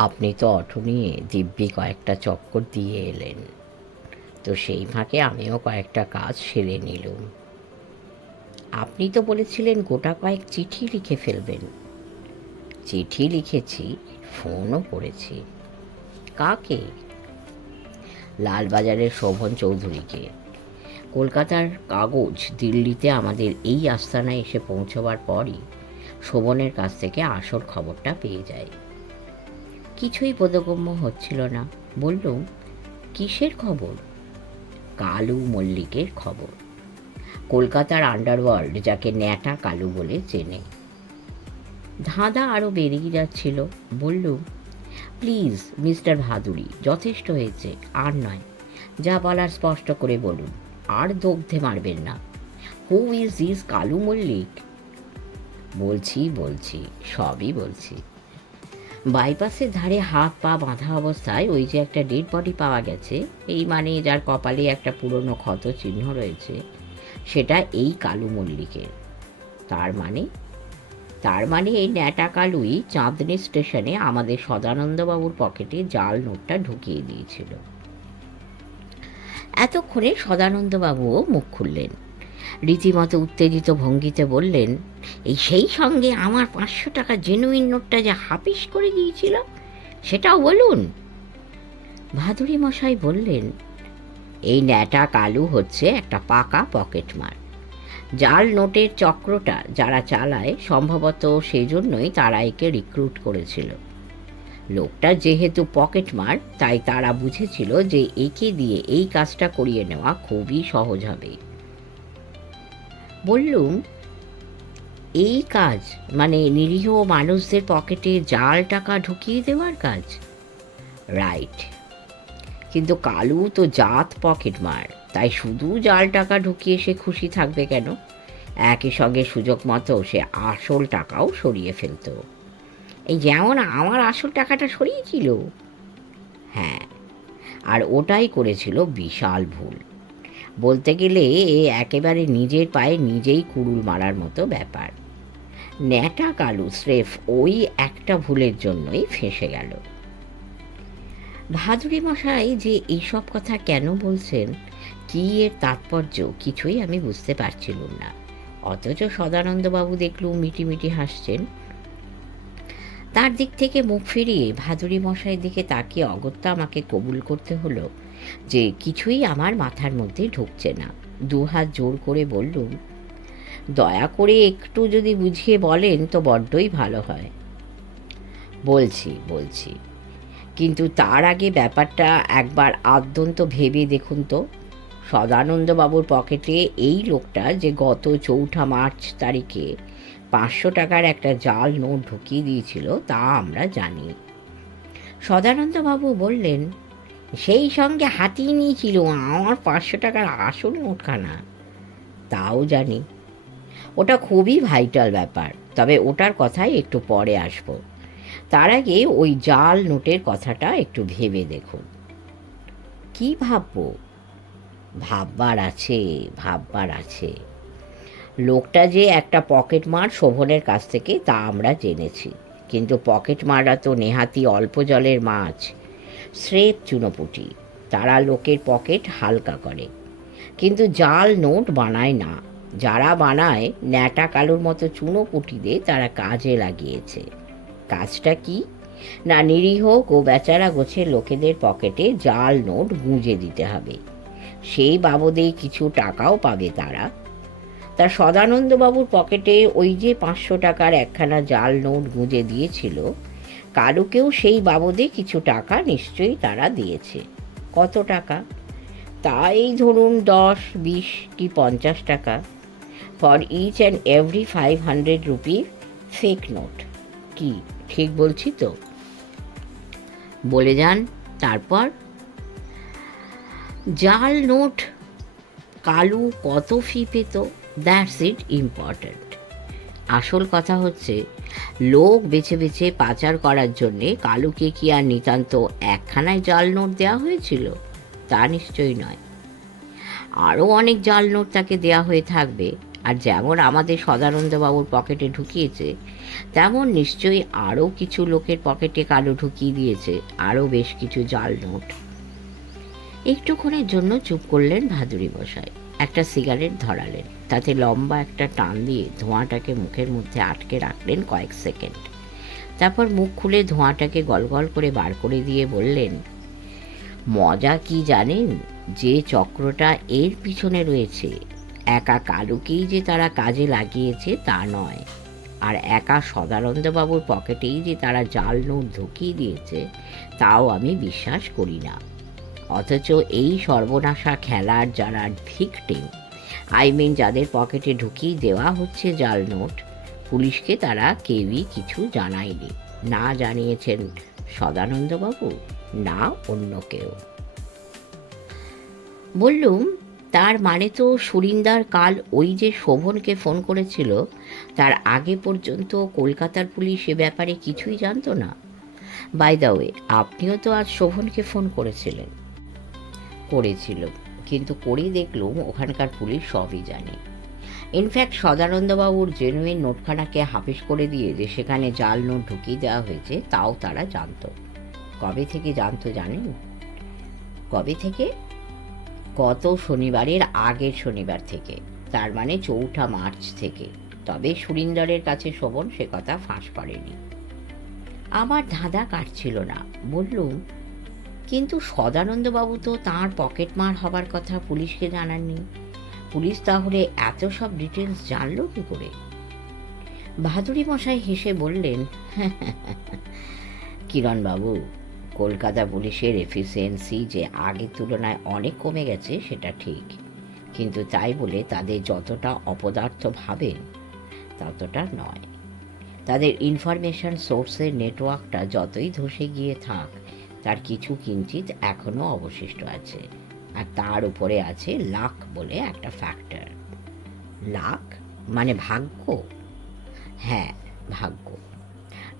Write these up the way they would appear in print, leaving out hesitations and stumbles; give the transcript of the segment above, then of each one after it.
আপনি তো অটো নিয়ে দিব্যি কয়েকটা চক্কর দিয়ে এলেন, তো সেই ফাঁকে আমিও কয়েকটা কাজ সেরে নিলুম। আপনি তো বলেছিলেন গোটা কয়েক চিঠি লিখে ফেলবেন। চিঠি লিখেছি, ফোনও করেছি। কাকে? লালবাজারের শোভন চৌধুরীকে। কলকাতার কাগজ দিল্লিতে আমাদের এই আস্তানায় এসে পৌঁছবার পরই শোভনের কাছ থেকে আসল খবরটা পেয়ে যায়। কিছুই বোধগম্য হচ্ছিল না। বললুম, কিসের খবর? কালু মল্লিকের খবর। কলকাতার আন্ডারওয়ার্ল্ড যাকে ন্যাটা কালু বলে চেনে। ধাঁধা আরও বেরিয়ে যাচ্ছিল। বললুম, প্লিজ মিস্টার ভাদুড়ি, যথেষ্ট হয়েছে, আর নয়। যা বলার স্পষ্ট করে বলুন, আর দগ্ধে মারবেন না। Who is this Kalu Mallick? বলছি, সবই বলছি। বাইপাসের ধারে হাত পা বাঁধা অবস্থায় ওই যে একটা ডেড বডি পাওয়া গেছে, এই মানে যার কপালে একটা পুরনো ক্ষত চিহ্ন রয়েছে, সেটা এই কালু মল্লিকের। তার মানে এই ন্যাটা কালুই চাঁদনি স্টেশনে আমাদের সদানন্দবাবুর পকেটে জাল নোটটা ঢুকিয়ে দিয়েছিল। এতক্ষণে সদানন্দবাবুও মুখ খুললেন। রীতিমতো উত্তেজিত ভঙ্গিতে বললেন, এই সেই সঙ্গে আমার 500 টাকা জেনুইন নোটটা যে হাপিস করে দিয়েছিল, সেটাও বলুন। ভাদুড়ি মশাই বললেন, এই ন্যাটা কালু হচ্ছে একটা পাকা পকেটমার। জাল নোটের চক্রটা যারা চালায়, সম্ভবত সেই জন্যই তারা একে রিক্রুট করেছিল। লোকটা যেহেতু পকেটমার, তাই তারা বুঝেছিল যে একে দিয়ে এই কাজটা করিয়ে নেওয়া খুবই সহজ হবে। বললুম, এই কাজ মানে নিরীহ মানুষদের পকেটে জাল টাকা ঢুকিয়ে দেওয়ার কাজ? রাইট। কিন্তু কালু তো জাত পকেটমার, তাই শুধু জাল টাকা ঢুকিয়ে সে খুশি থাকবে কেন? একই সঙ্গে সুযোগ মতো সে আসল টাকাও সরিয়ে ফেলত। এই যেমন আমার আসল টাকাটা সরিয়েছিল। হ্যাঁ, আর ওটাই করেছিল বিশাল ভুল। বলতে গেলে এ একেবারে নিজের পায়ে নিজেই কুড়ুল মারার মতো ব্যাপার। ন্যাটা কালু স্রেফ ওই একটা ভুলের জন্যই ফেঁসে গেল। ভাদুড়ি মশাই যে এইসব কথা কেন বলছেন, কি এর তাৎপর্য, কিছুই আমি বুঝতে পারছিলুম না। অথচ সদানন্দবাবু দেখলুম মিটিমিটি হাসছেন। তার দিক থেকে মুখ ফিরিয়ে ভাদুড়ি মশাইয়ের দিকে তাকিয়ে অগত্যা আমাকে কবুল করতে হলো যে কিছুই আমার মাথার মধ্যে ঢুকছে না। দুহাত জোর করে বললুম, দয়া করে একটু যদি বুঝিয়ে বলেন তো বড্ডই ভালো হয়। বলছি, কিন্তু তার আগে ব্যাপারটা একবার আদ্যন্ত ভেবে দেখুন তো। সদানন্দবাবুর পকেটে এই লোকটা যে গত 4 মার্চ তারিখে 500 টাকার একটা জাল নোট ঢুকিয়ে দিয়েছিল, তা আমরা জানি। সদানন্দবাবু বললেন, সেই সঙ্গে হাতিয়ে নিয়েছিল আমার 500 টাকার আসল নোটখানা। তাও জানি। ওটা খুবই ভাইটাল ব্যাপার, তবে ওটার কথাই একটু পরে আসবো। তার আগে ওই জাল নোটের কথাটা একটু ভেবে দেখুন। কি ভাববো? ভাববার আছে। লোকটা যে একটা পকেটমার শোভনের কাছ থেকে, তা আমরা জেনেছি। কিন্তু পকেটমাররা তো নেহাতি অল্প জলের মাছ, স্রেফ চুনোপুটি। তারা লোকের পকেট হালকা করে, কিন্তু জাল নোট বানায় না। যারা বানায়, ন্যাটা কালুর মতো চুনোপুটিদের তারা কাজে লাগিয়েছে। কাজটা কি না, নিরীহ গো বেচারা গোছের লোকেদের পকেটে জাল নোট গুঁজে দিতে হবে। সেই বাবদেই কিছু টাকাও পাবে তারা। তার সদানন্দবাবুর পকেটে ওই যে 500 টাকার একখানা জাল নোট গুঁজে দিয়েছিল, কালুকেও সেই বাবদে কিছু টাকা নিশ্চয়ই তারা দিয়েছে। কত টাকা? তা এই ধরুন 10, 20 কি 50 টাকা, for each and every 500 rupee fake note. কি ঠিক বলছি তো? বলে যান তারপর। জাল নোট কালু কত ফি পেত, দ্যাটস ইট ইম্পর্ট্যান্ট। আসল কথা হচ্ছে, লোক বেছে বেছে পাচার করার জন্যে কালুকে কি আর নিতান্ত একখানায় জাল নোট দেওয়া হয়েছিল? তা নিশ্চয়ই নয়। আরও অনেক জাল নোট তাকে দেওয়া হয়ে থাকবে, আর যেমন আমাদের সদানন্দবাবুর পকেটে ঢুকিয়েছে, তেমন নিশ্চয়ই আরও কিছু লোকের পকেটে কালো ঢুকিয়ে দিয়েছে আরও বেশ কিছু জাল নোট। একটুক্ষণের জন্য চুপ করলেন ভাদুড়ি মশাই, একটা সিগারেট ধরালেন, তাতে লম্বা একটা টান দিয়ে ধোঁয়াটাকে মুখের মধ্যে আটকে রাখলেন কয়েক সেকেন্ড। তারপর মুখ খুলে ধোঁয়াটাকে গলগল করে বার করে দিয়ে বললেন, মজা কি জানেন? যে চক্রটা এর পিছনে রয়েছে, একা কালুকেই যে তারা কাজে লাগিয়েছে তা নয়, আর একা সদানন্দবাবুর পকেটেই যে তারা জাল নোট ঢুকিয়ে দিয়েছে তাও আমি বিশ্বাস করি না। অথচ এই সর্বনাশা খেলার যারা ভিকটিম, যাদের পকেটে ঢুকিয়ে দেওয়া হচ্ছে জাল নোট, পুলিশকে তারা কেউই কিছু জানায়নি। না জানিয়েছেন সদানন্দবাবু, না অন্য কেউ। বললুম, তার মানে তো সুরিন্দার কাল ওই যে শোভনকে ফোন করেছিল, তার আগে পর্যন্ত কলকাতার পুলিশ এ ব্যাপারে কিছুই জানতো না। বাই দ্য ওয়ে, আপনিও তো আজ শোভনকে ফোন করেছিলেন। করেছিল, কিন্তু করেই দেখলুম ওখানকার পুলিশ সবই জানে। ইনফ্যাক্ট সদানন্দবাবুর জেনুইন নোটখানাকে হাফিস করে দিয়ে যে সেখানে জাল নোট ঢুকিয়ে দেওয়া হয়েছে তাও তারা জানতো। কবে থেকে জানতো জানেন? কবে থেকে? গত শনিবারের আগের শনিবার থেকে, তার মানে 4 মার্চ থেকে। তবে সুরিন্দরের কাছে শোভন সে কথা ফাঁস করেনি। আমার ধাঁধা কাটছিল না। বললুম, কিন্তু সদানন্দবাবু তো তাঁর পকেটমার হবার কথা পুলিশকে জানাননি। পুলিশ তাহলে এত সব ডিটেলস জানলো কি করে? ভাদুড়ি মশাই হেসে বললেন, কিরণবাবু, কলকাতা পুলিশের এফিসিয়েন্সি যে আগের তুলনায় অনেক কমে গেছে সেটা ঠিক, কিন্তু তাই বলে তাদের যতটা অপদার্থ ভাবেন ততটা নয়। তাদের ইনফরমেশন সোর্সের নেটওয়ার্কটা যতই ধসে গিয়ে থাক, তার কিছু কিঞ্চিত এখনও অবশিষ্ট আছে, আর তার উপরে আছে লাক বলে একটা ফ্যাক্টর। লাক মানে ভাগ্য? হ্যাঁ, ভাগ্য।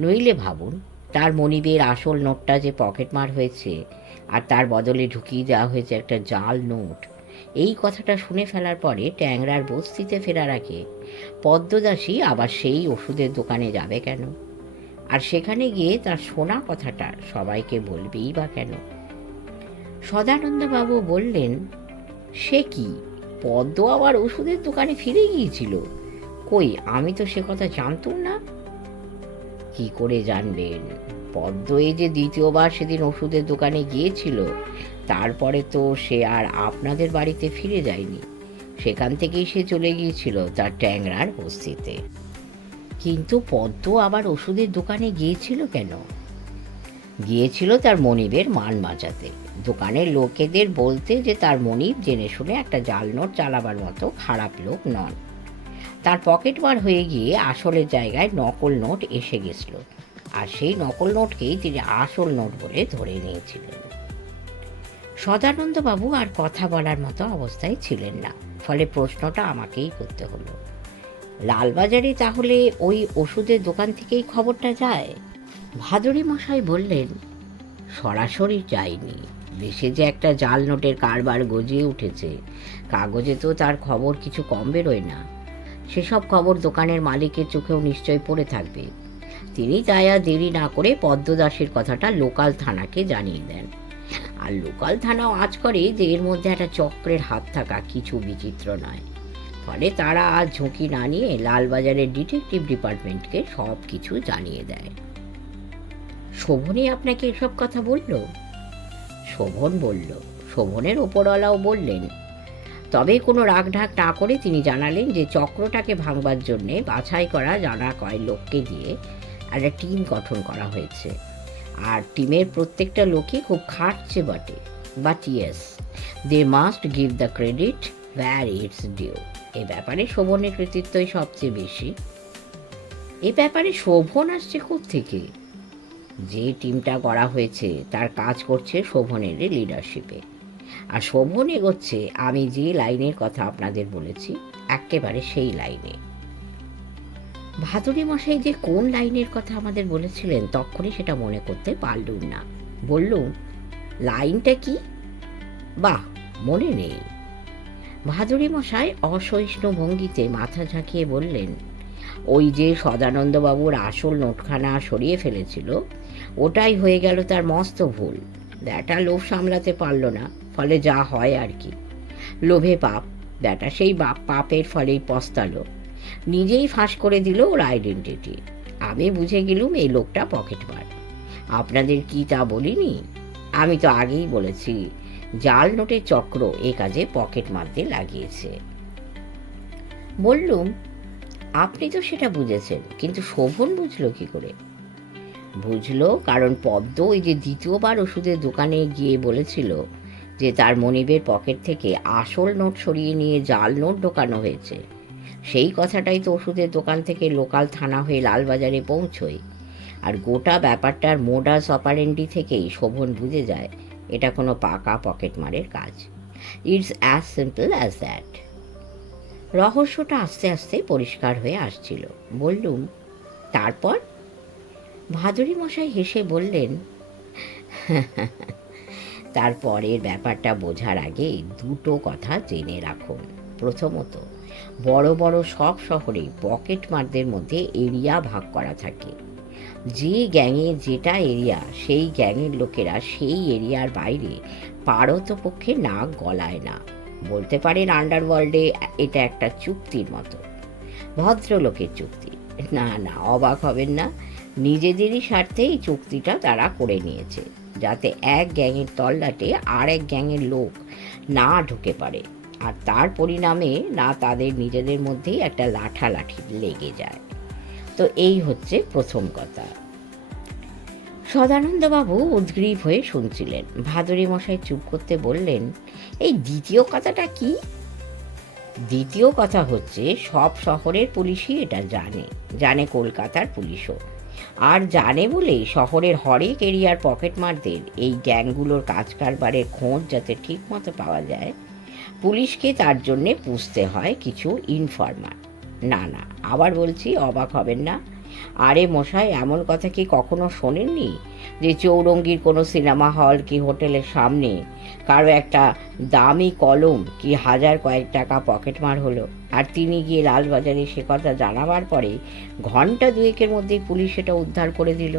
নইলে ভাবুন, তার মনিবের আসল নোটটা যে পকেটমার হয়েছে আর তার বদলে ঢুকিয়ে দেওয়া হয়েছে একটা জাল নোট, এই কথাটা শুনে ফেলার পরে ট্যাংরার বস্তিতে ফেরার আগে পদ্মদাসী আবার সেই ওষুধের দোকানে যাবে কেন? আর সেখানে গিয়ে তার শোনা কথাটা সবাইকে বলবেই বা কেন? সদানন্দবাবু বললেন, সে কি, পদ্ম আবার ওষুধের দোকানে ফিরে গিয়েছিল? কই, আমি তো সে কথা জানতুম না। কি করে জানবেন? পদ্ম এই যে দ্বিতীয়বার সেদিন ওষুধের দোকানে গিয়েছিল, তারপরে তো সে আর আপনাদের বাড়িতে ফিরে যায়নি। সেখান থেকেই সে চলে গিয়েছিল তার ট্যাংরার বস্তিতে। কিন্তু পদ্ম আবার ওষুধের দোকানে গিয়েছিল কেন? গিয়েছিল তার মনিবের মান বাঁচাতে, দোকানের লোকেদের বলতে যে তার মনিব জেনে শুনে একটা জাল নোট চালাবার মতো খারাপ লোক নন। তার পকেটমার হয়ে গিয়ে আসলের জায়গায় নকল নোট এসে গেছিল, আর সেই নকল নোটকেই তিনি আসল নোট বলে ধরে নিয়েছিলেন। সদানন্দবাবু আর কথা বলার মতো অবস্থায় ছিলেন না, ফলে প্রশ্নটা আমাকেই করতে হলো। লালবাজারে তাহলে ওই ওষুধের দোকান থেকেই খবরটা যায়? ভাদুড়ি মশাই বললেন, সরাসরি যায়নি। দেশে যে একটা জাল নোটের কারবার গজিয়ে উঠেছে, কাগজে তো তার খবর কিছু কম বেরোয় না। সেসব খবর দোকানের মালিকের চোখেও নিশ্চয় পড়ে থাকবে। তিনি তাই আর দেরি না করে পদ্মদাসের কথাটা লোকাল থানাকে জানিয়ে দেন। আর লোকাল থানাও আজ করে যে এর মধ্যে একটা চক্রের হাত থাকা কিছু বিচিত্র নয়। ফলে তারা আজ ঝুঁকি না নিয়ে লালবাজারের ডিটেকটিভ ডিপার্টমেন্টকে সব কিছু জানিয়ে দেয়। শোভনই আপনাকে এসব কথা বলল? শোভন বলল। শোভনের ওপরওয়ালাও বললেন। তবে কোনো রাগঢাক না করে তিনি জানালেন যে চক্রটাকে ভাঙবার জন্যে বাছাই করা জানা কয়েক লোককে দিয়ে একটা টিম গঠন করা হয়েছে, আর টিমের প্রত্যেকটা লোকই খুব খাটছে বটে, but yes, they must give the credit where it's due. এ ব্যাপারে শোভনের কৃতিত্বই সবচেয়ে বেশি। এ ব্যাপারে শোভন আসছে কোত্থেকে? যে টিমটা করা হয়েছে তার কাজ করছে শোভনের লিডারশিপে, আর শোভন এগোচ্ছে আমি যে লাইনের কথা আপনাদের বলেছি একেবারে সেই লাইনে। ভাদুড়ি মশাই যে কোন লাইনের কথা আমাদের বলেছিলেন তখনই সেটা মনে করতে পারলুম না। বললুম, লাইনটা কি? বাহ, মনে নেই। ভাদুরী মশাই অসহিষ্ণু ভঙ্গিতে মাথা ঝাঁকিয়ে বললেন, ওই যে সদানন্দবাবুর আসল নোটখানা সরিয়ে ফেলেছিল, ওটাই হয়ে গেল তার মস্ত ভুল। ব্যাটা লোভ সামলাতে পারল না, ফলে যা হয় আর কি। লোভে পাপ, ব্যাটা সেই পাপের ফলেই পস্তালো। নিজেই ফাঁস করে দিল ওর আইডেন্টিটি। আমি বুঝে গেলুম এই লোকটা পকেটমার। আপনাদের কি তা বলিনি? আমি তো আগেই বলেছি, জাল নোটের চক্র এ কাজে পকেট মারতে লাগিয়েছে। বললুম, আপনি তো সেটা বুঝেছেন, কিন্তু শোভন বুঝলো কি করে? বুঝলো কারণ পদ্ম ওই যে দ্বিতীয়বার ওষুধের দোকানে গিয়ে বলেছিল যে তার মনিবের পকেট থেকে আসল নোট সরিয়ে নিয়ে জাল নোট ঢোকানো হয়েছে। সেই কথাটাই তো ওষুধের দোকান থেকে লোকাল থানা হয়ে লালবাজারে পৌঁছয়। আর গোটা ব্যাপারটার মোডাস অপারেন্ডি থেকেই শোভন বুঝে যায় এটা কোনো পাকা পকেটমারের কাজ। It's as simple as that. রহস্যটা আস্তে আস্তে পরিষ্কার হয়ে আসছিল। বললুম, তারপর? ভাদুরী মশাই হেসে বললেন, তারপরের ব্যাপারটা বোঝার আগে দুটো কথা জেনে রাখুন। প্রথমত, বড় বড় সব শহরে পকেটমারদের মধ্যে এরিয়া ভাগ করা থাকে। যে গ্যাংয়ে যেটা এরিয়া, সেই গ্যাংয়ের লোকেরা সেই এরিয়ার বাইরে পারতপক্ষে নাক গলায় না। বলতে পারেন আন্ডারওয়ার্ল্ডে এটা একটা চুক্তির মতো, ভদ্রলোকের চুক্তি। না না, অবাক হবেন না, নিজেদেরই স্বার্থে এই চুক্তিটা তারা করে নিয়েছে, যাতে এক গ্যাংয়ের তল্লাটে আর এক গ্যাংয়ের লোক না ঢুকে পারে, আর তার পরিণামে না তাদের নিজেদের মধ্যেই একটা লাঠালাঠি লেগে যায়। তো এই হচ্ছে প্রথম কথা। সদানন্দবাবু উদ্গ্রীব হয়ে শুনছিলেন। ভাদুরী মশাই চুপ করতে বললেন, এই দ্বিতীয় কথাটা কি? দ্বিতীয় কথা হচ্ছে, সব শহরের পুলিশই এটা জানে, জানে কলকাতার পুলিশও। আর জানে বলেই শহরের হরেক এরিয়ার পকেটমারদের এই গ্যাংগুলোর কাজ কারবারের খোঁজ যাতে ঠিক মতো পাওয়া যায়, পুলিশকে তার জন্যে পুষতে হয় কিছু ইনফরমার। না না, আবার বলছি, অবাক হবেন না। আরে মশাই, এমন কথা কি কখনো শোনেননি যে চৌরঙ্গীর কোনো সিনেমা হল কি হোটেলের সামনে কারো একটা দামি কলম কি হাজার কয়েক টাকা পকেটমার হলো, আর তিনি গিয়ে লালবাজারে সে কথা জানাবার পরে ঘন্টা দুয়েকের মধ্যেই পুলিশ সেটা উদ্ধার করে দিল?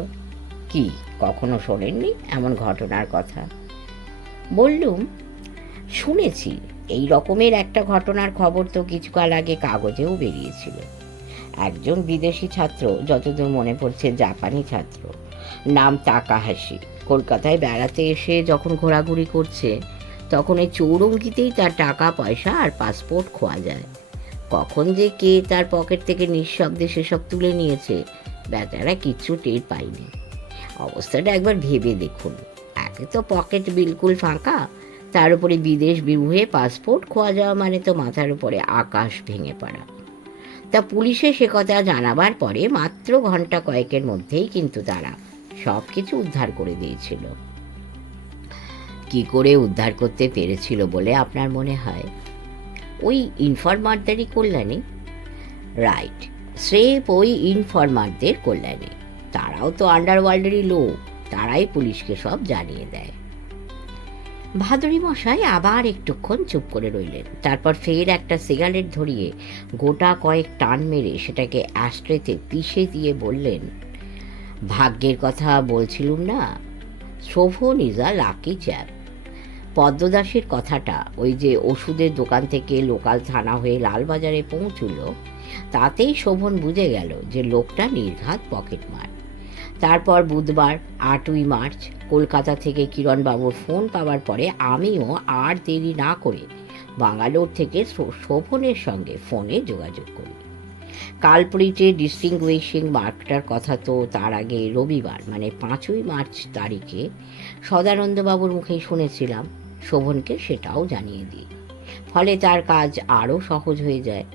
কি কখনো শোনেননি এমন ঘটনার কথা? বললুম, শুনেছি। এই রকমের একটা ঘটনার খবর তো কিছুকাল আগে কাগজেও বেরিয়েছিল। একজন বিদেশি ছাত্র, যতদূর মনে পড়ছে জাপানি ছাত্র, নাম তাকাহাশি, কলকাতায় বেড়াতে এসে যখন ঘোরাঘুরি করছে তখন এই চৌরঙ্গিতেই তার টাকা পয়সা আর পাসপোর্ট খোয়া যায়। কখন যে কে তার পকেট থেকে নিঃশব্দে সেসব তুলে নিয়েছে, বেচারা কিচ্ছু টের পায়নি। অবস্থাটা একবার ভেবে দেখুন। একে তো পকেট বিলকুল ফাঁকা, তার উপরে বিদেশ বিভুঁয়ে পাসপোর্ট খোয়া যাওয়া মানে তো মাথার উপরে আকাশ ভেঙে পড়া। তা পুলিশে সে কথা জানাবার পরে মাত্র ঘন্টা কয়েকের মধ্যেই কিন্তু তারা সব কিছু উদ্ধার করে দিয়েছিল। কি করে উদ্ধার করতে পেরেছিল বলে আপনার মনে হয়? ওই ইনফরমারদেরই কল্যাণে। রাইট, স্রেফ ওই ইনফরমারদের কল্যাণে। তারাও তো আন্ডারওয়ার্ল্ডেরই লোক, তারাই পুলিশকে সব জানিয়ে দেয়। ভাদুরী মশাই আবার একটুক্ষণ চুপ করে রইলেন। তারপর ফের একটা সিগারেট ধরিয়ে গোটা কয়েক টান মেরে সেটাকে অ্যাস্ট্রেতে পিষে দিয়ে বললেন, ভাগ্যের কথা বলছিলুম না, Shobhan is a lucky chap. পদ্মদাসের কথাটা ওই যে ওষুধের দোকান থেকে লোকাল থানা হয়ে লালবাজারে পৌঁছল, তাতেই শোভন বুঝে গেল যে লোকটা নির্ঘাত পকেটমার। তারপর বুধবার 8ই মার্চ কলকাতা থেকে কিরণবাবুর ফোন পাওয়ার পরে আমিও আর দেরি না করে বাঙ্গালোর থেকে শোভনের সঙ্গে ফোনে যোগাযোগ করি। কালপ্রিটের ডিস্টিংগুইশিং মার্কটার কথা তো তার আগে রবিবার মানে 5ই মার্চ তারিখে সদানন্দবাবুর মুখেই শুনেছিলাম। শোভনকে সেটাও জানিয়ে দিই, ফলে তার কাজ আরও সহজ হয়ে যায়।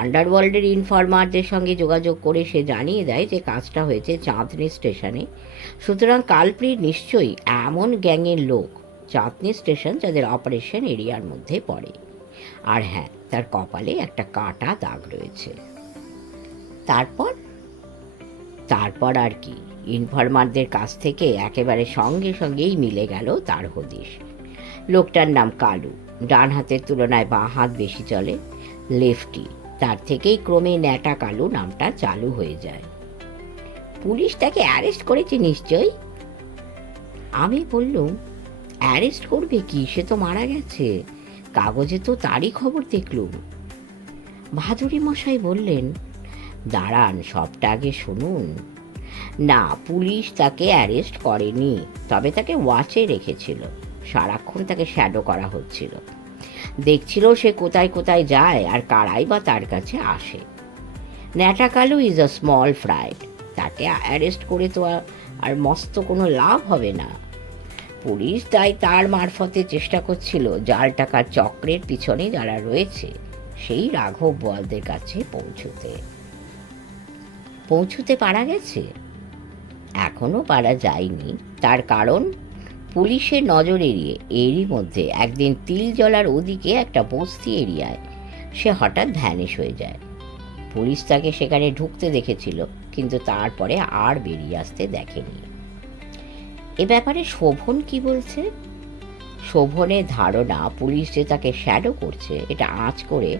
আন্ডারওয়ার্ল্ডের ইনফরমারদের সঙ্গে যোগাযোগ করে সে জানিয়ে দেয় যে কাজটা হয়েছে চাঁদনি স্টেশনে। সুতরাং কালপ্রিট নিশ্চয়ই এমন গ্যাংয়ের লোক, চাঁদনি স্টেশন যাদের অপারেশন এরিয়ার মধ্যে পড়ে। আর হ্যাঁ, তার কপালে একটা কাটা দাগ রয়েছে। তারপর আর কি, ইনফরমারদের কাছ থেকে একেবারে সঙ্গে সঙ্গেই মিলে গেল তার হদিশ। লোকটার নাম কালু, ডান হাতের তুলনায় বাঁ হাত বেশি চলে, লেফটি। তার থেকেই ক্রমে ন্যাটা কালু নামটা চালু হয়ে যায়। পুলিশ তাকে অ্যারেস্ট করেছে নিশ্চয়ই? আমি বললুম, অ্যারেস্ট করবে কি, সে তো মারা গেছে, কাগজে তো তারই খবর দেখলুম। ভাদুরী মশাই বললেন, দাঁড়ান, সবটা আগে শুনুন। না, পুলিশ তাকে অ্যারেস্ট করেনি, তবে তাকে ওয়াচে রেখেছিল। সারাক্ষণ তাকে শ্যাডো করা হচ্ছিল, দেখছিল সে কোথায় কোথায় যায় আর কারাই বা তার কাছে আসে। Nyata Kalu is a small fried, তাকে অ্যারেস্ট করে তো আর মস্ত কোনো লাভ হবে না। পুলিশ তাই তার মারফতে চেষ্টা করছিল জাল টাকার চক্রের পিছনে যারা রয়েছে সেই রাঘব বোয়ালদের কাছে পৌঁছতে পারা গেছে? এখনো পারা যায়নি। তার কারণ, পুলিশের নজর এড়িয়ে এরই মধ্যে একদিন তিলজলার ওদিকে একটা বস্তি এরিয়ায় সে হঠাৎ ভ্যানিশ হয়ে যায়। পুলিশ তাকে সেখানে ঢুকতে দেখেছিল, কিন্তু তারপরে আর বেরিয়ে আসতে দেখেনি। এ ব্যাপারে শোভন কি বলছে? শোভনের ধারণা, পুলিশ যে তাকে শ্যাডো করছে এটা আঁচ করে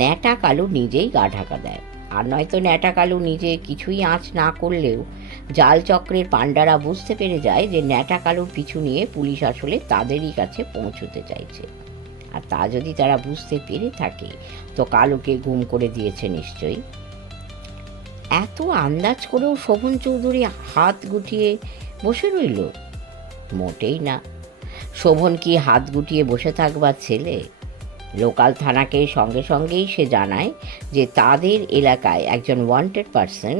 ন্যাটা কালু নিজেই গা ঢাকা দেয়। আর নয়তো ন্যাটা কালু নিজে কিছুই আঁচ না করলেও জাল চক্রের পাণ্ডারা বুঝতে পেরে যায় যে ন্যাটা কালুর পিছু নিয়ে পুলিশ আসলে তাদেরই কাছে পৌঁছতে চাইছে। আর তা যদি তারা বুঝতে পেরে থাকে তো কালুকে গুম করে দিয়েছে নিশ্চয়ই। এত আন্দাজ করেও শোভন চৌধুরী হাত গুটিয়ে বসে রইল? মোটেই না। শোভন কি হাত গুটিয়ে বসে থাকবার ছেলে? লোকাল থানাকে সঙ্গে সঙ্গেই সে জানায় যে তাদের এলাকায় একজন ওয়ান্টেড পারসন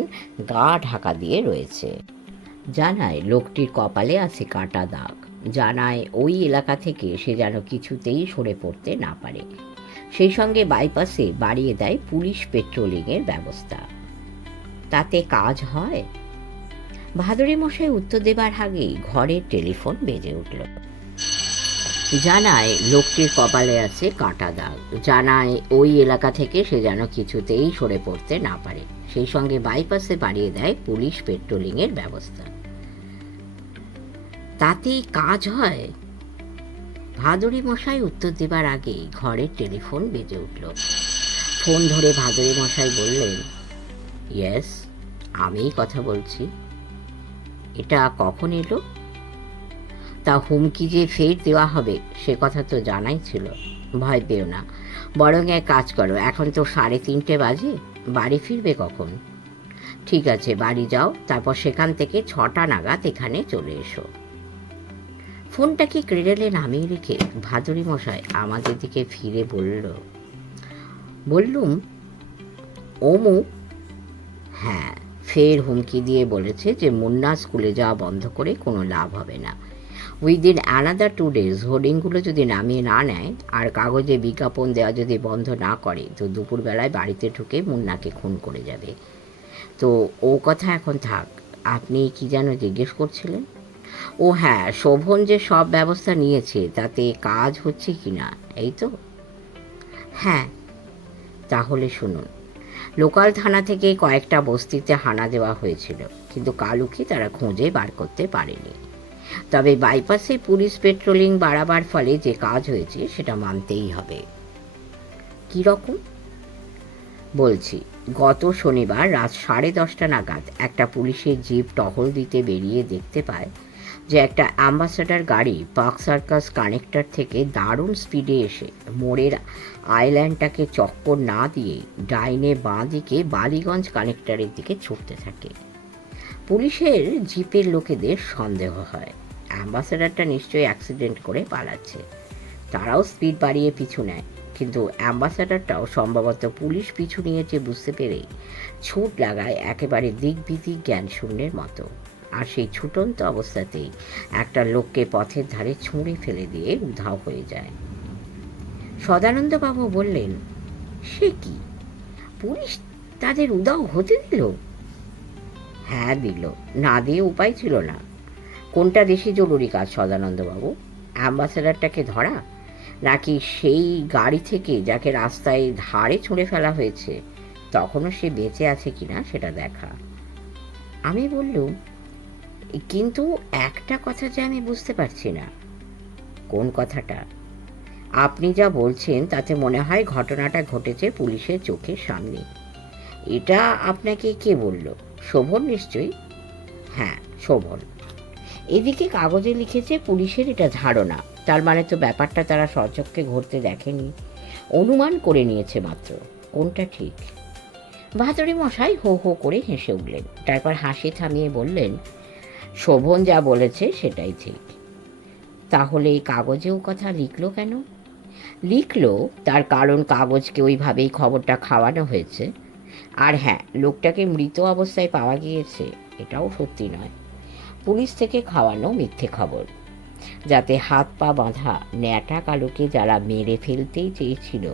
গা ঢাকা দিয়ে রয়েছে। জানায় লোকটির কপালে আছে কাটা দাগ। জানায় ওই এলাকা থেকে সে যেন কিছুতেই সরে পড়তে না পারে। সেই সঙ্গে বাইপাসে বাড়িয়ে দেয় পুলিশ পেট্রোলিংয়ের ব্যবস্থা। তাতে কাজ হয়? ভাদুরী মশাই উত্তর দেবার আগেই ঘরের টেলিফোন বেজে উঠল। জানায় লোকটির কপালে আছে কাটা দাগ। জানায় ওই এলাকা থেকে সে যেন কিছুতেই সরে পড়তে না পারে। সেই সঙ্গে বাইপাসে বাড়িয়ে দেয় পুলিশ পেট্রোলিংয়ের ব্যবস্থা। তাতেই কাজ হয়? ভাদুরী মশাই উত্তর দেবার আগেই ঘরের টেলিফোন বেজে উঠল। ফোন ধরে ভাদুরী মশাই বললেন, ইয়েস, আমিই কথা বলছি। এটা কখন এলো? তা হুমকি যে ফের দেওয়া হবে সে কথা তো জানাই ছিল। ভয় পেও না, বরং এক কাজ করো, এখন তো 3:30 বাজে, বাড়ি ফিরবে কখন? ঠিক আছে, বাড়ি যাও, তারপর সেখান থেকে 6টা নাগাদ এখানে চলে এসো। ফোনটাকে ক্রেডেলে নামিয়ে রেখে ভাদুরী মশাই আমাদের দিকে ফিরে বললুম, ওমু? হ্যাঁ, ফের হুমকি দিয়ে বলেছে যে মুন্না স্কুলে যাওয়া বন্ধ করে কোনো লাভ হবে না। উইদিন অ্যানাদার 2 days হোর্ডিংগুলো যদি নামিয়ে না নেয় আর কাগজে বিজ্ঞাপন দেওয়া যদি বন্ধ না করে তো দুপুরবেলায় বাড়িতে ঢুকে মুন্নাকে খুন করে যাবে। তো ও কথা এখন থাক, আপনি কি যেন জিজ্ঞেস করছিলেন? ও হ্যাঁ, শোভন যে সব ব্যবস্থা নিয়েছে তাতে কাজ হচ্ছে কি না, এই তো? হ্যাঁ। তাহলে শুনুন, লোকাল থানা থেকে কয়েকটা বস্তিতে হানা দেওয়া হয়েছিল, কিন্তু কালুকে তারা খুঁজে বার করতে পারেনি। তবে বাইপাসে পুলিশ পেট্রোলিং বাড়াবার ফলে যে কাজ হয়েছে সেটা মানতেই হবে। কী রকম? বলছি, গত শনিবার রাত 10:30 নাগাদ একটা পুলিশের জিপ টহল দিতে বেরিয়ে দেখতে পায় যে একটা অ্যাম্বাসাডার গাড়ি পার্ক সার্কাস কানেক্টর থেকে দারুণ স্পিডে এসে মোড়ের আইল্যান্ডটাকে চক্কর না দিয়ে ডাইনে বাঁ দিকে বালিগঞ্জ কানেক্টরের দিকে ছুটতে থাকে। পুলিশের জিপের লোকেদের সন্দেহ হয় অ্যাম্বাসাডারটা নিশ্চয়ই অ্যাক্সিডেন্ট করে পালাচ্ছে। তারাও স্পিড বাড়িয়ে পিছু নেয়, কিন্তু অ্যাম্বাসাডারটাও সম্ভবত পুলিশ পিছু নিয়েছে বুঝতে পেরেই ছুট লাগায় একেবারে দিকবিদিক জ্ঞান শূন্যের মতো। আর সেই ছুটন্ত অবস্থাতেই একটা লোককে পথের ধারে ছুঁড়ে ফেলে দিয়ে উধাও হয়ে যায়। সদানন্দবাবু বললেন, সে কি, পুলিশ তাদের উধাও হতে দিল? হ্যাঁ দিল, না দিয়ে উপায় ছিল না। কোনটা বেশি জরুরি কাজ সদানন্দবাবু, অ্যাম্বাসেডারটাকে ধরা নাকি সেই গাড়ি থেকে যাকে রাস্তায় ধারে ছুঁড়ে ফেলা হয়েছে তখনও সে বেঁচে আছে কিনা সেটা দেখা? আমি বললুম, কিন্তু একটা কথা যে আমি বুঝতে পারছি না। কোন কথাটা? আপনি যা বলছেন তাতে মনে হয় ঘটনাটা ঘটেছে পুলিশের চোখের সামনে। এটা আপনাকে কে বলল? শোভন নিশ্চয়ই। হ্যাঁ, শোভন। এদিকে কাগজে লিখেছে পুলিশের এটা ধারণা। তার মানে তো ব্যাপারটা তারা স্বচক্ষে ঘটতে দেখেনি, অনুমান করে নিয়েছে মাত্র। কোনটা ঠিক? ভাদুড়ি মশাই হো হো করে হেসে উঠলেন। তারপর হাসি থামিয়ে বললেন, শোভন যা বলেছে সেটাই ঠিক। তাহলে এই কাগজেও কথা লিখলো কেন? লিখলো তার কারণ কাগজকে ওইভাবেই খবরটা খাওয়ানো হয়েছে। আর হ্যাঁ, লোকটাকে মৃত অবস্থায় পাওয়া গিয়েছে এটাও সত্যি নয়, পুলিশ থেকে খাওয়ানো মিথ্যে খবর, যাতে হাত পা বাঁধা ন্যাটা কালুকে যারা মেরে ফেলতেই চেয়েছিল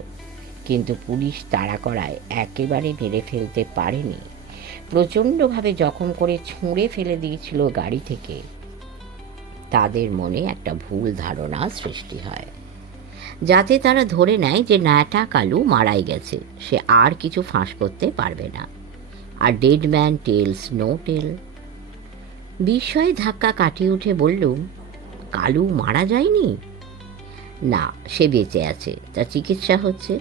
কিন্তু পুলিশ তাড়া করায় একেবারে মেরে ফেলতে পারেনি, প্রচণ্ডভাবে জখম করে ছুঁড়ে ফেলে দিয়েছিল গাড়ি থেকে, তাদের মনে একটা ভুল ধারণা সৃষ্টি হয়, যাতে তারা ধরে নেয় যে ন্যাটা কালু মারাই গেছে, সে আর কিছু ফাঁস করতে পারবে না। আর ডেড ম্যান টেলস নো টেল। বিস্ময়ে ধাক্কা কাটিয়ে উঠে বললুম, কালু মারা যায়নি? না, সে বেঁচে আছে, তার চিকিৎসা হচ্ছে,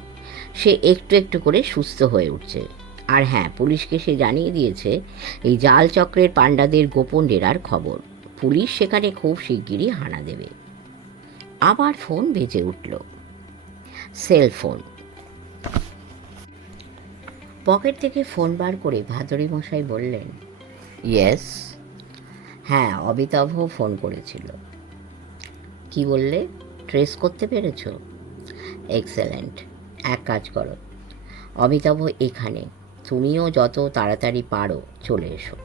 সে একটু একটু করে সুস্থ হয়ে উঠছে। আর হ্যাঁ, পুলিশকে সে জানিয়ে দিয়েছে এই জাল চক্রের পাণ্ডাদের গোপন ডেরার খবর। পুলিশ সেখানে খুব শিগগিরই হানা দেবে। আবার ফোন বেজে উঠল। সেলফোন। পকেট থেকে ফোন বার করে ভাদুড়ি মশাই বললেন, ইয়েস। হ্যাঁ, অমিতাভ ফোন করেছিল। কি বললে? ট্রেস করতে পেরেছ? এক্সেলেন্ট। এক কাজ করো, অমিতাভ এখানে, তুমিও যত তাড়াতাড়ি পারো চলে এসো।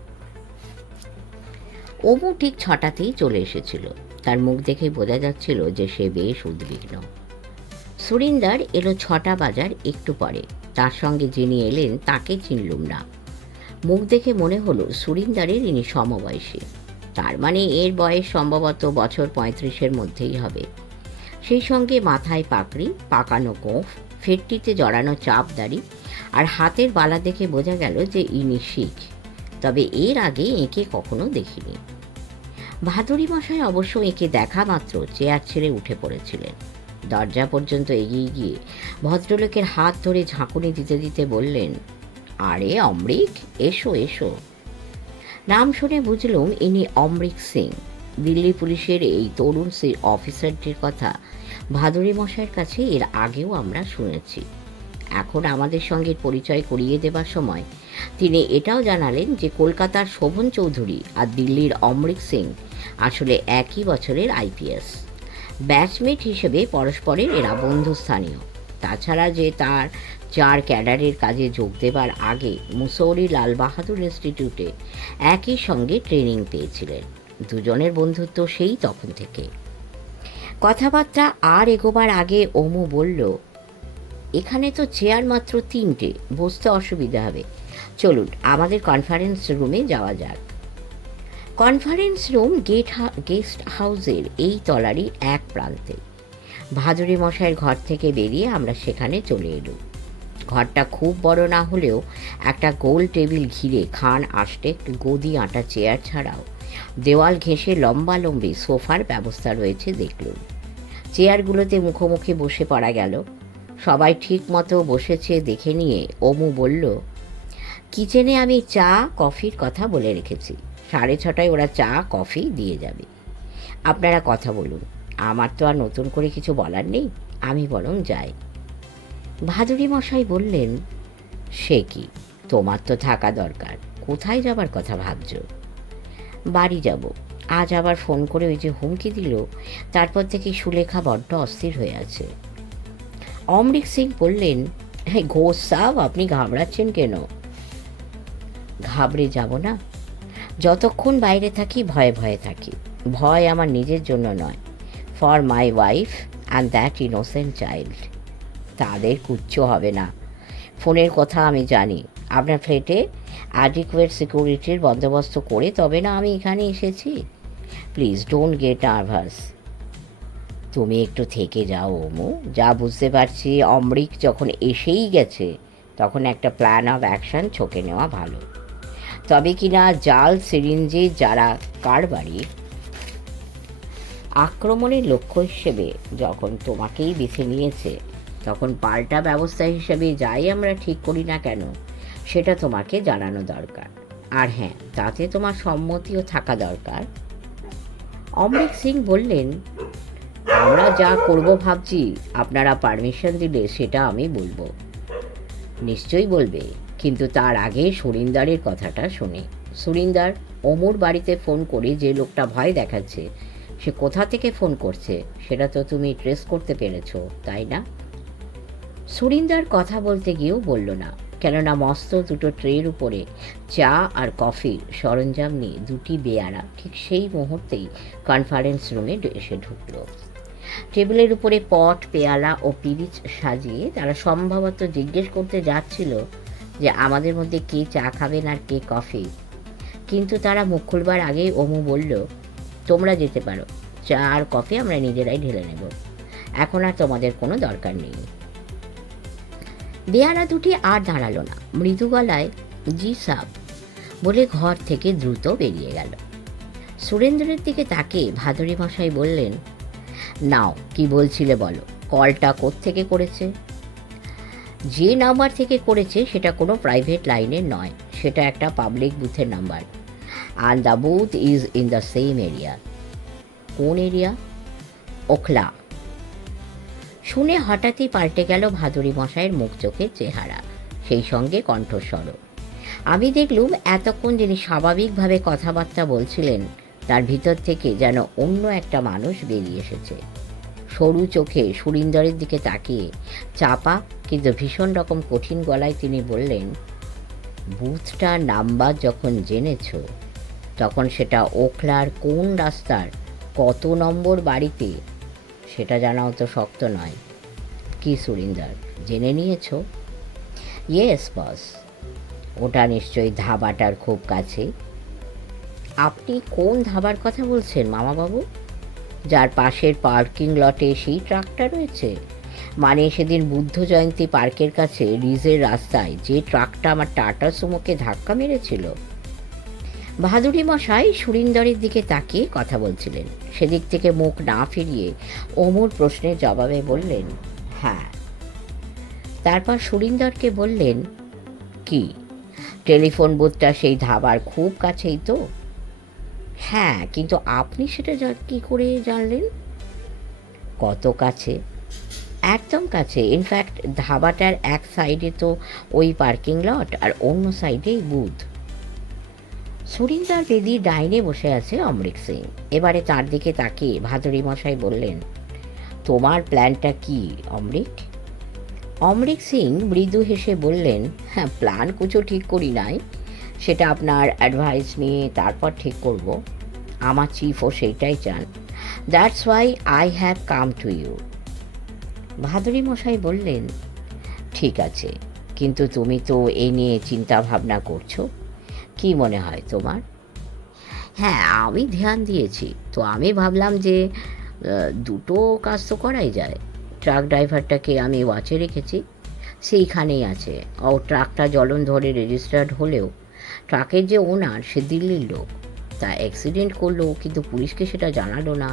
অমু ঠিক 6টাতেই চলে এসেছিল। তার মুখ দেখে বোঝা যাচ্ছিল যে সে বেশ উদ্বিগ্ন। সুরিন্দার এলো 6টা বাজার একটু পরে। তার সঙ্গে যিনি এলেন তাকে চিনলুম না। মুখ দেখে মনে হলো সুরিন্দারের ইনি সমবয়সী, তার মানে এর বয়স সম্ভবত বছর 35-এর মধ্যেই হবে। সেই সঙ্গে মাথায় পাকড়ি, পাকানো গোঁফ, ফেটটিতে জড়ানো চাপ দাড়ি, আর হাতের বালা দেখে বোঝা গেল যে ইনি শিখ, তবে এর আগে একে কখনো দেখিনি। ভাদুড়ি মশাই অবশ্য একে দেখা মাত্র চেয়ার ছেড়ে উঠে পড়েছিলেন। দরজা পর্যন্ত এগিয়ে গিয়ে ভদ্রলোকের হাত ধরে ঝাঁকুনি দিতে দিতে বললেন, আরে অমৃক, এসো এসো। নাম শুনে বুঝলুম ইনি অমৃক সিং। দিল্লি পুলিশের এই তরুণ অফিসারটির কথা ভাদুড়ি মশাইয়ের কাছে এর আগেও আমরা শুনেছি। এখন আমাদের সঙ্গে পরিচয় করিয়ে দেবার সময় তিনি এটাও জানালেন যে কলকাতার শোভন চৌধুরী আর দিল্লির অমৃক সিং আসলে একই বছরের আইপিএস। ব্যাচমেট হিসেবে পরস্পরের এরা বন্ধুস্থানীয়। তাছাড়া যে তার 4 ক্যাডারের কাজে যোগ দেবার আগে মুসৌরি লাল বাহাদুর ইনস্টিটিউটে একই সঙ্গে ট্রেনিং পেয়েছিলেন। দুজনের বন্ধুত্ব সেই তখন থেকে। কথাবার্তা আর এগোবার আগে অমু বলল, এখানে তো চেয়ার মাত্র 3টে, বসতে অসুবিধা হবে, চলুন আমাদের কনফারেন্স রুমে যাওয়া যাক। কনফারেন্স রুম গেস্ট হাউসের এই তলারই এক প্রান্তে। ভাদুড়ি মশাইয়ের ঘর থেকে বেরিয়ে আমরা সেখানে চলে এলুম। ঘরটা খুব বড় না হলেও একটা গোল টেবিল ঘিরে খান আষ্টেক গদি আঁটা চেয়ার ছাড়াও দেওয়াল ঘেঁষে লম্বালম্বি সোফার ব্যবস্থা রয়েছে দেখলুম। চেয়ারগুলোতে মুখোমুখি বসে পড়া গেল। সবাই ঠিক মতো বসেছে দেখে নিয়ে অমু বলল, কিচেনে আমি চা কফির কথা বলে রেখেছি, 6:30 ওরা চা কফি দিয়ে যাবে। আপনারা কথা বলুন, আমার তো আর নতুন করে কিছু বলার নেই, আমি বরং যাই। ভাদুড়ি মশাই বললেন, সে কি, তোমার তো থাকা দরকার, কোথায় যাবার কথা ভাবছ? বাড়ি যাব। আজ আবার ফোন করে ওই যে হুমকি দিল, তারপর থেকে সুলেখা বড্ড অস্থির হয়ে আছে। অমৃক সিং বললেন, হ্যাঁ ঘোষ সাহেব, আপনি ঘাবড়াচ্ছেন কেন? ঘাবড়ে যাব না? যতক্ষণ বাইরে থাকি ভয়ে ভয়ে থাকি। ভয় আমার নিজের জন্য নয়, for my wife and that innocent child. তাদের কিচ্ছু হবে না। ফোনের কথা আমি জানি। আপনার ফ্ল্যাটে অ্যাডিকুয়েট সিকিউরিটির বন্দোবস্ত করে তবে না আমি এখানে এসেছি। Please don't get nervous. তুমি একটু থেকে যাও অমু। যা বুঝতে পারছি অমৃক যখন এসেই গেছে তখন একটা প্ল্যান অফ অ্যাকশন ছকে নেওয়া ভালো। তবে কিনা জাল সিরিঞ্জে যারা কারবারি আক্রমণের লক্ষ্য হিসেবে যখন তোমাকেই বেছে নিয়েছে, তখন পাল্টা ব্যবস্থা হিসেবে যাই আমরা ঠিক করি না কেন সেটা তোমাকে জানানো দরকার। আর হ্যাঁ, তাতে তোমার সম্মতিও থাকা দরকার। অমরিক সিং বললেন, আমরা যা করব ভাবছি, আপনারা পারমিশন দিলে সেটা আমি বলবো। নিশ্চয়ই বলবে, কিন্তু তার আগে সুরিন্দারের কথাটা শুনে। সুরিন্দার, অমুর বাড়িতে ফোন করে যে লোকটা ভয় দেখাচ্ছে, সে কোথা থেকে ফোন করছে সেটা তো তুমি ট্রেস করতে পেরেছো, তাই না? সুরিন্দার কথা বলতে গিয়েও বলল না, কেননা মস্ত দুটো ট্রের উপরে চা আর কফির সরঞ্জাম নিয়ে দুটি বেয়ারা ঠিক সেই মুহূর্তেই কনফারেন্স রুমে এসে ঢুকল। টেবিলের উপরে পট, পেয়ালা ও পিরিচ সাজিয়ে তারা সম্ভবত জিজ্ঞেস করতে যাচ্ছিল যে আমাদের মধ্যে কে চা খাবেন আর কে কফি। কিন্তু তারা মুখ খুলবার আগেই অমু বলল, তোমরা যেতে পারো, চা আর কফি আমরা নিজেরাই ঢেলে নেব, এখন আর তোমাদের কোনো দরকার নেই। বেয়ারা দুটি আর দাঁড়ালো না, মৃদু গলায় জি সাব বলে ঘর থেকে দ্রুত বেরিয়ে গেল। সুরেন্দ্রের দিকে তাকে ভাদুরী মশাই বললেন, নাও, কি বলছিলে বলো, কলটা কোত্থেকে করেছে? যে নাম্বার থেকে করেছে সেটা কোনো প্রাইভেট লাইনের নয়, সেটা একটা পাবলিক বুথের number, are the booth is in the same area. কোন এরিয়া? ওখলা। শুনে হঠাৎই পাল্টে গেল ভাদুরী মশাইয়ের মুখ চোখের চেহারা, সেই সঙ্গে কণ্ঠস্বরও। আমি দেখলুম এতক্ষণ যিনি স্বাভাবিকভাবে কথাবার্তা বলছিলেন, তার ভিতর থেকে যেন অন্য একটা মানুষ বেরিয়ে এসেছে। সরু চোখে সুরিন্দরের দিকে তাকিয়ে চাপা কিন্তু ভীষণ রকম কঠিন গলায় তিনি বললেন, বুথটার নাম্বার যখন জেনেছ, তখন সেটা ওখলার কোন রাস্তার কত নম্বর বাড়িতে সেটা জানাও তো শক্ত নয়। কি সুরিন্দর, জেনে নিয়েছ? Yes boss. ওটা নিশ্চয়ই ধাবাটার খুব কাছে। আপনি কোন ধাবার কথা বলছেন মামাবাবু? যার পাশের পার্কিং লটে সেই ট্রাকটা রয়েছে? মানে সেদিন বুদ্ধ জয়ন্তী পার্কের কাছে রিজের রাস্তায় যে ট্রাকটা আমার টাটা সুমোকে ধাক্কা মেরেছিল? ভাদুরী মশাই সুরিন্দরের দিকে তাকিয়ে কথা বলছিলেন, সেদিক থেকে মুখ না ফিরিয়ে অমুর প্রশ্নের জবাবে বললেন, হ্যাঁ। তারপর সুরিন্দরকে বললেন, কি, টেলিফোন বুথটা সেই ধাবার খুব কাছেই তো? হ্যাঁ, কিন্তু আপনি সেটা কি করে জানলেন? কত কাছে? একদম কাছে। ইনফ্যাক্ট ধাবাটার এক সাইডে তো ওই পার্কিং লট, আর অন্য সাইডেই বুথ। সুরিন্দার বেদির ডাইনে বসে আছে অমরিক সিং। এবারে তার দিকে তাকিয়ে ভাদুরী মশাই বললেন, তোমার প্ল্যানটা কি অমরিক? অমরিক সিং মৃদু হেসে বললেন, হ্যাঁ, প্ল্যান কিছু ঠিক করি নাই, সেটা আপনার অ্যাডভাইস নিয়ে তারপর ঠিক করব। আমার চিফও সেইটাই চান। That's why I have come to you. Bhaduri মশাই বললেন, ঠিক আছে, কিন্তু তুমি তো এ নিয়ে চিন্তা ভাবনা করছো, কি মনে হয় তোমার? হ্যাঁ, আমি ধ্যান দিয়েছি তো। আমি ভাবলাম যে দুটো কাজ তো করাই যায়। ট্রাক ড্রাইভারটাকে আমি ওয়াচে রেখেছি, সেইখানেই আছে। ও ট্রাকটা জলন্ধরে রেজিস্টার্ড হলেও ট্রাকের যে ওনার সে দিল্লির লোক। তা অ্যাক্সিডেন্ট করলো, কিন্তু পুলিশকে সেটা জানালো না।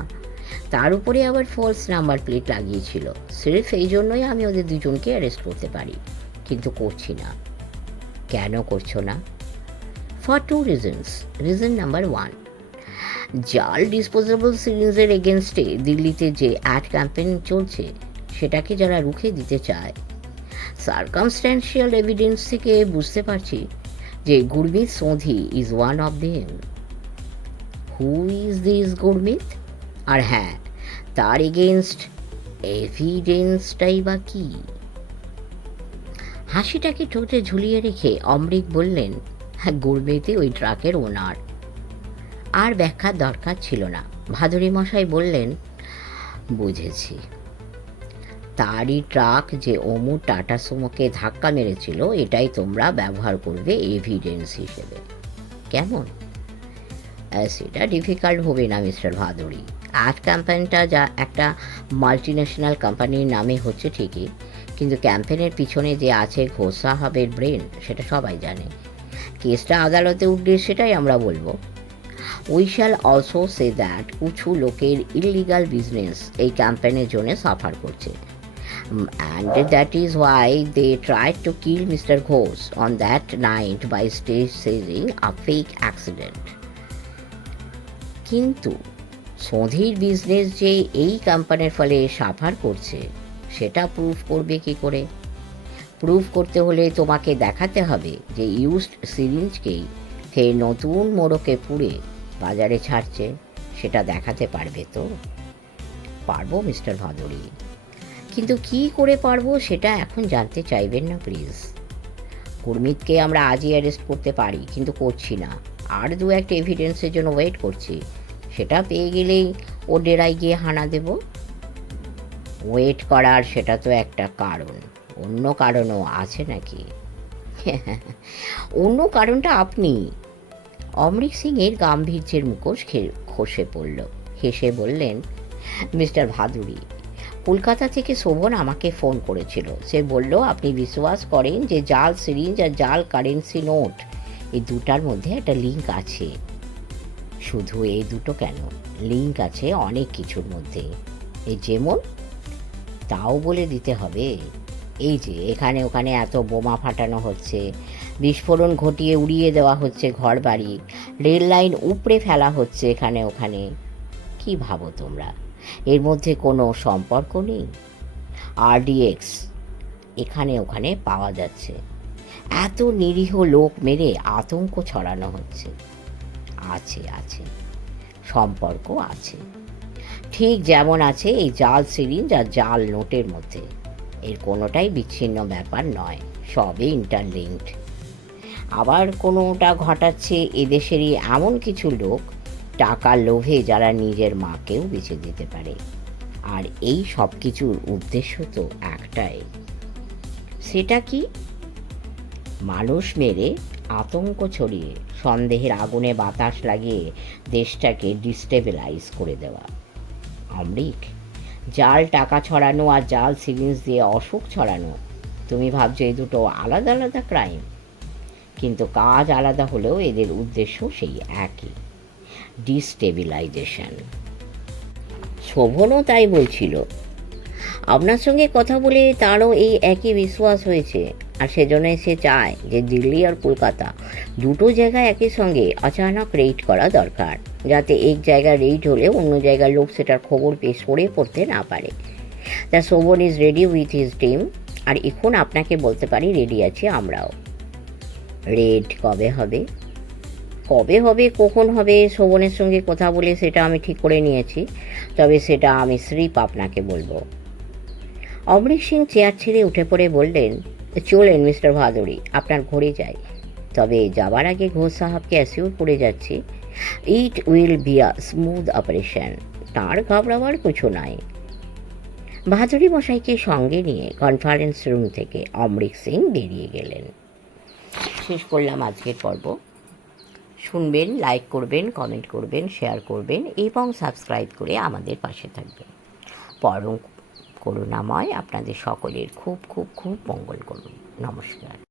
তার উপরে আবার ফলস নাম্বার প্লেট লাগিয়েছিল। সির্ফ এই জন্যই আমি ওদের দুজনকে অ্যারেস্ট করতে পারি, কিন্তু করছি না। কেন করছো না? For two reasons. Reason number one, জাল ডিসপোজেবল সিরিঞ্জের এগেনস্টে দিল্লিতে যে অ্যাড ক্যাম্পেইন চলছে, সেটাকে যারা রুখে দিতে চায়। সার্কামস্ট্যান্সিয়াল এভিডেন্স থেকে বুঝতে পারছি যে Gurmit Sodhi is one of them. Who is this Gurmit? আর হ্যাঁ, তার এগেনস্ট এভিডেন্সটাই বা কি? হাসিটাকে ঠোঁটে ঝুলিয়ে রেখে অমরিক বললেন, হ্যাঁ, গুরমিতই ওই ট্রাকের ওনার। আর ব্যাখ্যার দরকার ছিল না। ভাদুরী মশাই বললেন, বুঝেছি। তারই ট্রাক যে অমু টাটা সুমোকে ধাক্কা মেরেছিল, এটাই তোমরা ব্যবহার করবে এভিডেন্স হিসেবে, কেমন? সেটা ডিফিকাল্ট হবে না মিস্টার ভাদুরী। অ্যাড ক্যাম্পেইনটা যা একটা মাল্টিন্যাশনাল কোম্পানির নামে হচ্ছে ঠিকই, কিন্তু ক্যাম্পেইনের পিছনে যে আছে ঘোষ সাহাবের ব্রেন, সেটা সবাই জানে। কেসটা আদালতে উঠলে সেটাই আমরা বলবো। We shall also say that কিছু লোকের ইলিগাল বিজনেস এই ক্যাম্পেনের জন্য সাফার করছে, and that is why they tried to kill Mr. Ghosh on that night by staging a fake accident. কিন্তু সঁধির বিজনেস যে এই কোম্পানির ফলে সাফার করছে সেটা প্রুফ করবে কি করে? প্রুফ করতে হলে তোমাকে দেখাতে হবে যে ইউজড সিরিঞ্জকেই ফের নতুন মোড়কে পুড়ে বাজারে ছাড়ছে, সেটা দেখাতে পারবে তো? পারবো মিস্টার ভাদুড়ি, কিন্তু কি করে পারবো সেটা এখন জানতে চাইবেন না প্লিজ। গুরমিতকে আমরা আজই অ্যারেস্ট করতে পারি, কিন্তু করছি না। আর দু একটা এভিডেন্সের জন্য ওয়েট করছি, সেটা পেয়ে গেলেই ও ডেরায় গিয়ে হানা দেব। ওয়েট করার সেটা তো একটা কারণ, অন্য কারণও আছে নাকি? অন্য কারণটা আপনি। অমরিক সিংয়ের গাম্ভীর্যের মুখোশ খসে পড়ল, হেসে বললেন, মিস্টার ভাদুড়ি, কলকাতা থেকে শোভন আমাকে ফোন করেছিল। সে বলল আপনি বিশ্বাস করেন যে জাল সিরিঞ্জ আর জাল কারেন্সি নোট এই দুটার মধ্যে একটা লিঙ্ক আছে। শুধু এই দুটো কেন, লিঙ্ক আছে অনেক কিছুর মধ্যে। এই যেমন, তাও বলে দিতে হবে। এই যে এখানে ওখানে এত বোমা ফাটানো হচ্ছে, বিস্ফোরণ ঘটিয়ে উড়িয়ে দেওয়া হচ্ছে ঘর বাড়ি, রেল লাইন উপড়ে ফেলা হচ্ছে এখানে ওখানে। কি ভাবো তোমরা এর মধ্যে কোনো সম্পর্ক নেই? আরডিএক্স এখানে ওখানে পাওয়া যাচ্ছে, এত নিরীহ লোক মেরে আতঙ্ক ছড়ানো হচ্ছে। আছে আছে, সম্পর্ক আছে, ঠিক যেমন আছে এই জাল সিরিঞ্জ আর জাল নোটের মধ্যে। এর কোনোটাই বিচ্ছিন্ন ব্যাপার নয়, সবই ইন্টারলিঙ্কড। আবার কোনোটা ঘটাচ্ছে এদেশেরই এমন কিছু লোক টাকার লোভে যারা নিজের মাকেও বেঁচে দিতে পারে। আর এই সব কিছুর উদ্দেশ্য তো একটাই, সেটা কি? মানুষ মেরে আতঙ্ক ছড়িয়ে সন্দেহের আগুনে বাতাস লাগিয়ে দেশটাকে ডিস্টেবিলাইজ করে দেওয়া। অমরিক, জাল টাকা ছড়ানো আর জাল সিরিঞ্জ দিয়ে অসুখ ছড়ানো, তুমি ভাবছো এই দুটো আলাদা আলাদা ক্রাইম, কিন্তু কাজ আলাদা হলেও এদের উদ্দেশ্য সেই একই, ডিস্টেবিলাইজেশন। শোভনও তাই বলছিল। আপনার সঙ্গে কথা বলে তারও এই একই বিশ্বাস হয়েছে, আর সেজন্যই সে চায় যে দিল্লি আর কলকাতা দুটো জায়গায় একই সঙ্গে অচানক রেইড করা দরকার, যাতে এক জায়গায় রেইড হলে অন্য জায়গার লোক সেটার খবর পেয়ে সরে পড়তে না পারে। The Shobhan is ready with his team, আর এখন আপনাকে বলতে পারি রেডি আছি আমরাও। রেড কবে হবে? কবে হবে, কখন হবে, শোভনের সঙ্গে কথা বলে সেটা আমি ঠিক করে নিয়েছি, তবে সেটা আমি স্রিপ আপনাকে বলবো। অমরিক সিং চেয়ার ছেড়ে উঠে পড়ে বললেন, চলেন মিস্টার ভাদুড়ি, আপনার ঘরে যাই। তবে যাবার আগে ঘোষ সাহাবকে অ্যাসিওর করে যাচ্ছি, it will be a smooth operation, তাঁর ঘাবড়াবার কিছু নাই। ভাদুড়ি মশাইকে সঙ্গে নিয়ে কনফারেন্স রুম থেকে অমরিক সিং বেরিয়ে গেলেন। শেষ করলাম আজকের পর্ব। শুনবেন, লাইক করবেন, কমেন্ট করবেন, শেয়ার করবেন এবং সাবস্ক্রাইব করে আমাদের পাশে থাকবেন। পরম করুণাময় আপনাদের সকলের খুব খুব খুব মঙ্গল করুন। নমস্কার।